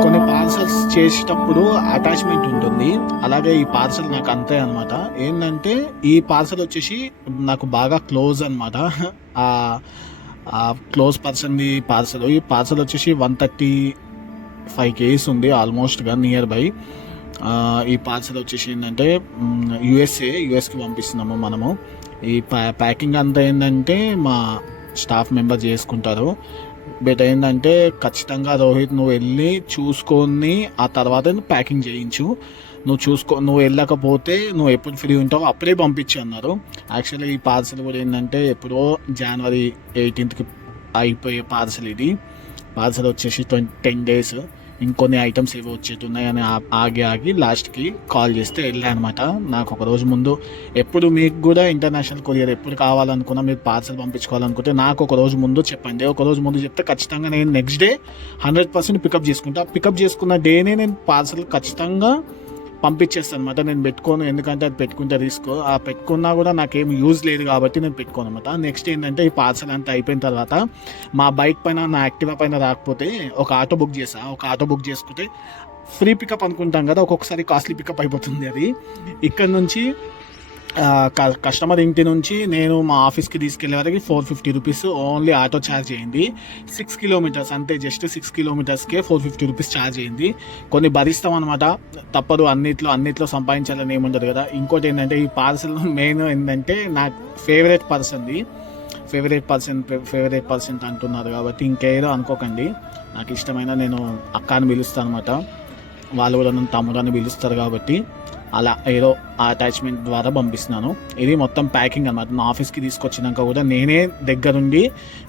కొన్ని పార్సల్స్ చేసేటప్పుడు అటాచ్మెంట్ ఉంటుంది. అలాగే ఈ పార్సల్ నాకు అంతే అనమాట. ఏంటంటే ఈ పార్సల్ వచ్చేసి నాకు బాగా క్లోజ్ అనమాట. ఆ క్లోజ్ పర్సన్ది పార్సల్. ఈ పార్సల్ వచ్చేసి 135 కేజీస్ ఉంది ఆల్మోస్ట్గా నియర్ బై. ఈ పార్సల్ వచ్చేసి ఏంటంటే యుఎస్కి పంపిస్తున్నాము మనము. ఈ ప్యాకింగ్ అంతా ఏంటంటే మా స్టాఫ్ మెంబర్ చేసుకుంటారు. బట్ ఏంటంటే ఖచ్చితంగా రోహిత్ నువ్వు వెళ్ళి చూసుకొని ఆ తర్వాత ప్యాకింగ్ చేయించు. నువ్వు వెళ్ళకపోతే నువ్వు ఎప్పుడు ఫ్రీ ఉంటావో అప్పుడే పంపించు అన్నారు. యాక్చువల్లీ ఈ పార్సల్ కూడా ఏంటంటే ఎప్పుడో January 18th అయిపోయే పార్సల్ ఇది. పార్సల్ వచ్చేసి 10 days. ఇంకొన్ని ఐటమ్స్ ఏవో వచ్చేటున్నాయని ఆగి లాస్ట్కి కాల్ చేస్తే వెళ్ళా అనమాట. నాకు ఒక రోజు ముందు, ఎప్పుడు మీకు కూడా ఇంటర్నేషనల్ కొరియర్ ఎప్పుడు కావాలనుకున్నా, మీరు పార్సల్ పంపించుకోవాలనుకుంటే నాకు ఒక రోజు ముందు చెప్పండి. ఒక రోజు ముందు చెప్తే ఖచ్చితంగా నేను నెక్స్ట్ డే 100% పికప్ చేసుకుంటా. పికప్ చేసుకున్న డేనే నేను పార్సల్ ఖచ్చితంగా పంపించేస్తాను అనమాట. నేను పెట్టుకోను, ఎందుకంటే అది పెట్టుకుంటే రిస్క్. ఆ పెట్టుకున్నా కూడా నాకేం యూజ్ లేదు కాబట్టి నేను పెట్టుకోను అనమాట. నెక్స్ట్ ఏంటంటే ఈ పార్సల్ అంతా అయిపోయిన తర్వాత మా బైక్ పైన, నా యాక్టివా పైన రాకపోతే ఒక ఆటో బుక్ చేసుకుంటే ఫ్రీ పికప్ అనుకుంటాం కదా, ఒక్కొక్కసారి కాస్ట్లీ పికప్ అయిపోతుంది. అది ఇక్కడ నుంచి కస్టమర్ ఇంటి నుంచి నేను మా ఆఫీస్కి తీసుకెళ్లే వరకు 450 రూపీస్ ఓన్లీ ఆటో ఛార్జ్ అయింది. 6 kilometers అంతే, జస్ట్ 6 kilometersకే 450 రూపీస్ ఛార్జ్ అయింది. కొన్ని భరిస్తాం అనమాట, తప్పదు. అన్నిట్లో సంపాదించాలని ఏముండదు కదా. ఇంకోటి ఏంటంటే ఈ పార్సల్ మెయిన్ ఏంటంటే నాకు ఫేవరెట్ పర్సన్ అంటున్నారు కాబట్టి ఇంకేదో అనుకోకండి. నాకు ఇష్టమైన, నేను అక్క అని పిలుస్తాను అనమాట, వాళ్ళు కూడా నన్ను తమ్ముడు అని పిలుస్తారు కాబట్టి అలా ఏదో ఆ అటాచ్మెంట్ ద్వారా పంపిస్తున్నాను. ఇది మొత్తం ప్యాకింగ్ అన్నమాట. నా ఆఫీస్కి తీసుకొచ్చినాక కూడా నేనే దగ్గరుండి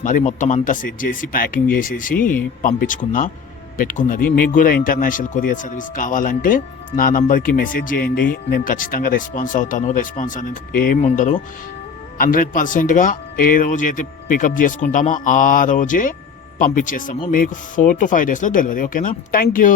మరి మొత్తం అంతా సెట్ చేసి ప్యాకింగ్ చేసేసి పెట్టుకున్నది. మీకు కూడా ఇంటర్నేషనల్ కొరియర్ సర్వీస్ కావాలంటే నా నంబర్కి మెసేజ్ చేయండి, నేను ఖచ్చితంగా రెస్పాన్స్ అవుతాను. రెస్పాన్స్ అనేది ఏమి ఉండదు. 100%గా ఏ రోజైతే పికప్ చేసుకుంటామో ఆ రోజే పంపించేస్తాము. మీకు 4 to 5 daysలో డెలివరీ. ఓకేనా? Thank you.